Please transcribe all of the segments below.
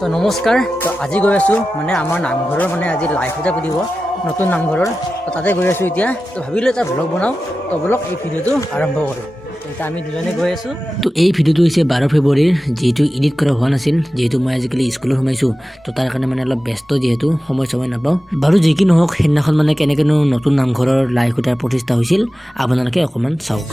তো নমস্কাৰ তো আজি গৈ আছো মানে আমাৰ নামঘৰৰ মানে আজি লাইভ এটা দিব নতুন নামঘৰৰ তো তাতে গৈ আছো এতিয়া তো ভাবিলো এটা ব্লগ বনাও তো ব্লগ এই ভিডিওটো আৰম্ভ কৰো এটা আমি দুজনে গৈ আছো তো এই ভিডিওটো হৈছে 12 ফেব্ৰুৱাৰীৰ যেটো এডিট কৰা হোৱা নাছিল যেটো মই আজিকালি স্কুলত সোমাইছো তো তাৰ কাৰণে মানে অলপ ব্যস্ত যেটো সময় নাপাও বাৰু যে কি নহওক হেনাখন মানে কেনেকেনো নতুন নামঘৰৰ লাইভ এটা প্ৰতিষ্ঠা হৈছিল আপোনালোকে অকমান চাওক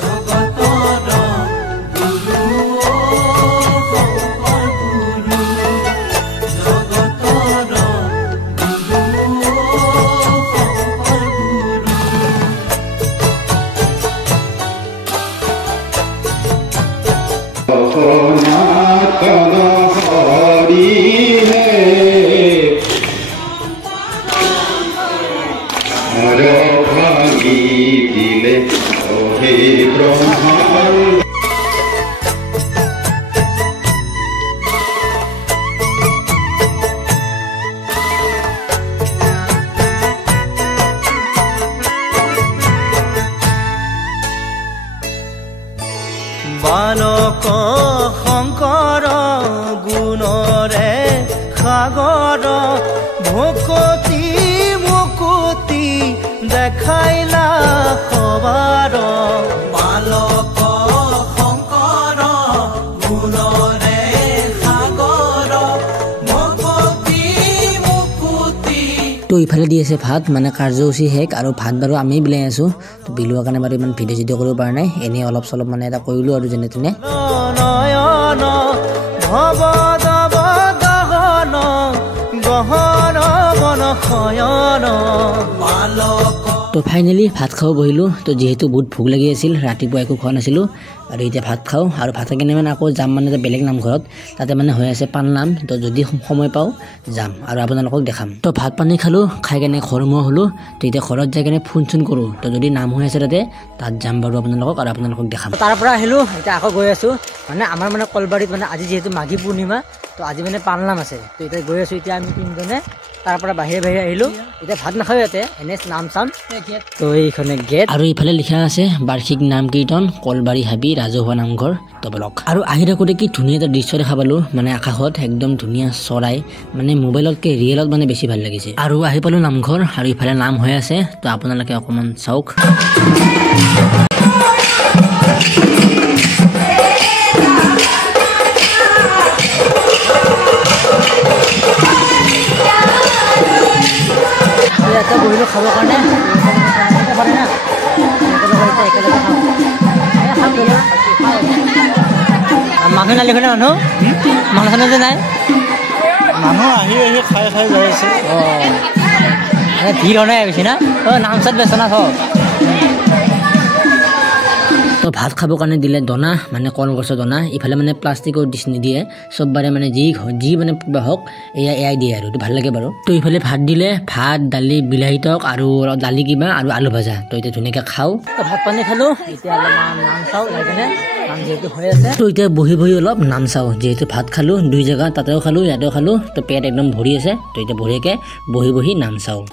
বালক শংকৰ গুণৰে সাগৰ ভকতি মুকুতি দেখাইলা সবাৰ বালক শংকৰ গুণৰে সাগৰ ভকতি মুকুতি তো ইফালে দি আছে ভাত মানে কাৰ্যসূচী শেষ আৰু ভাত বাৰু আমি বিলাই আছো তো বিলোৱা কাৰণে বাৰু ইমান ভিডিঅ' কৰিব পৰা নাই এনে অলপ চলপ মানে এটা কৰিলো আৰু যেনে তেনে নয়ন ভৱ দৱ দহন গহন বন শয়ন বালক তো ফাইনেলি ভাত খাব বহিলো তো যেহেতু বহুত ভোক লাগি আছিল ৰাতিপুৱা একো খোৱা নাছিলো আৰু এতিয়া ভাত খাওঁ আৰু ভাত খাই মানে আকৌ যাম মানে বেলেগ নামঘৰত তাতে মানে হৈ আছে পাল নাম তো যদি সময় পাওঁ যাম আৰু আপোনালোকক দেখাম তো ভাত পানী খালো খাই কেনে ঘৰমুৱা হলো তো এতিয়া ঘৰত যাই কেনে ফোন কৰো তো যদি নাম হৈ আছে তাত যাম বাৰু আপোনালোকক আৰু আপোনালোকক দেখাম তাৰ পৰা আহিলো এতিয়া আকৌ গৈ আছো মানে আমাৰ মানে কলবাৰীত মানে আজি যেহেতু মাঘী পূৰ্ণিমা তো আজি মানে পাল নাম আছে তো এতিয়া গৈ আছো এতিয়া আমি তিনিজনে তাৰ পৰা বাহিৰে আহিলো এতিয়া ভাত নাখাওঁ ইয়াতে এনে নাম চাম তো এইখনে গেট আৰু ইফালে লিখা আছে বাৰ্ষিক নাম কীৰ্তন কলবাৰী হাবি ৰাজহুৱা নামঘৰ তো ব্লক আৰু আহি থাকোঁতে কি ধুনীয়া এটা দৃশ্য দেখা পালো মানে আকাশত একদম ধুনীয়া চৰাই মানে মোবাইলতকৈ ৰিয়েলত মানে বেছি ভাল লাগিছে আৰু আহি পালো নামঘৰ আৰু ইফালে নাম হৈ আছে তো আপোনালোকে অকণমান চাওক এটা বহিলো খাবৰ কাৰণে মানুহ নালিখনে মানুহ যে নাই মানুহ আহি খাই যাই আছে ভিৰ নাই বেছি না নাম চাত বেচা না চব তো ভাত খাবৰ কাৰণে দিলে দনা মানে কলগছৰ দনা ইফালে মানে প্লাষ্টিকৰ ডিছ নিদিয়ে চববাৰে মানে যি মানে কিবা হওক এয়াই দিয়ে আৰু ভাল লাগে বাৰু তো ইফালে ভাত দিলে ভাত দালি বিলাহী টক আৰু দালি কিবা আৰু আলু ভাজা তো এতিয়া ধুনীয়াকৈ খাওঁ তো ভাত পানী খালোঁ এতিয়া অলপমান নাম চাওঁ লাগেনে নাম যিহেতু হৈ আছে তো এতিয়া বহি অলপ নাম চাওঁ যিহেতু ভাত খালোঁ দুই জেগা তাতেও খালোঁ ইয়াতেও খালোঁ তো পেট একদম ভৰি আছে তো এতিয়া বঢ়িয়াকৈ বহি নাম চাওঁ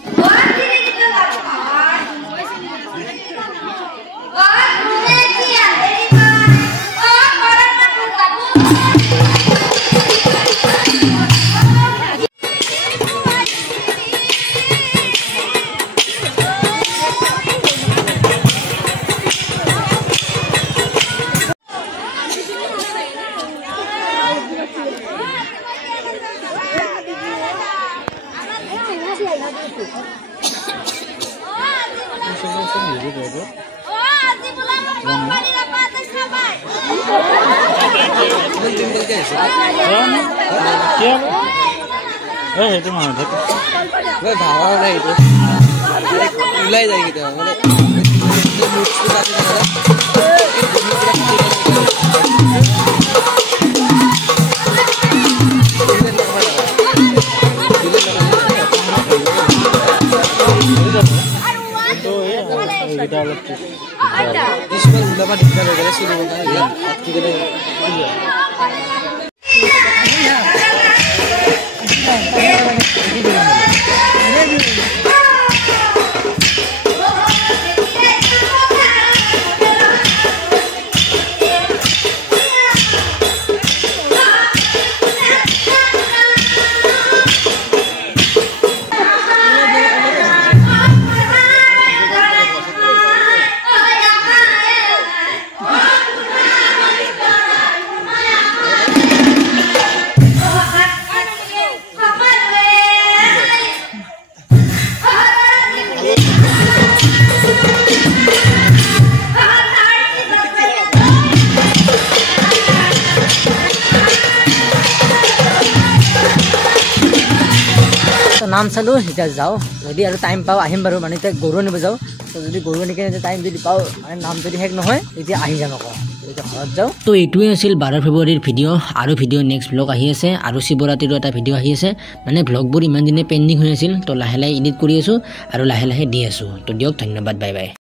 ওলাই যায় কেতিয়া মানে নাম চালোঁ এতিয়া যাওঁ যদি আৰু টাইম পাওঁ আহিম বাৰু মানে এতিয়া গৰু আনিব যাওঁ তো যদি গৰু আনি কিনে টাইম যদি পাওঁ মানে নাম যদি শেষ নহয় তেতিয়া আহি যাম আকৌ এতিয়া ঘৰত যাওঁ তো এইটোৱে আছিল 12 ফেব্ৰুৱাৰীৰ ভিডিঅ' আৰু ভিডিঅ' নেক্সট ব্লগ আহি আছে আৰু শিৱৰাত্ৰিৰো এটা ভিডিঅ' আহি আছে মানে ব্লগবোৰ ইমান দিনে পেণ্ডিং হৈ আছিল তো লাহে লাহে এডিট কৰি আছোঁ আৰু লাহে লাহে দি আছোঁ তো দিয়ক ধন্যবাদ বাই বাই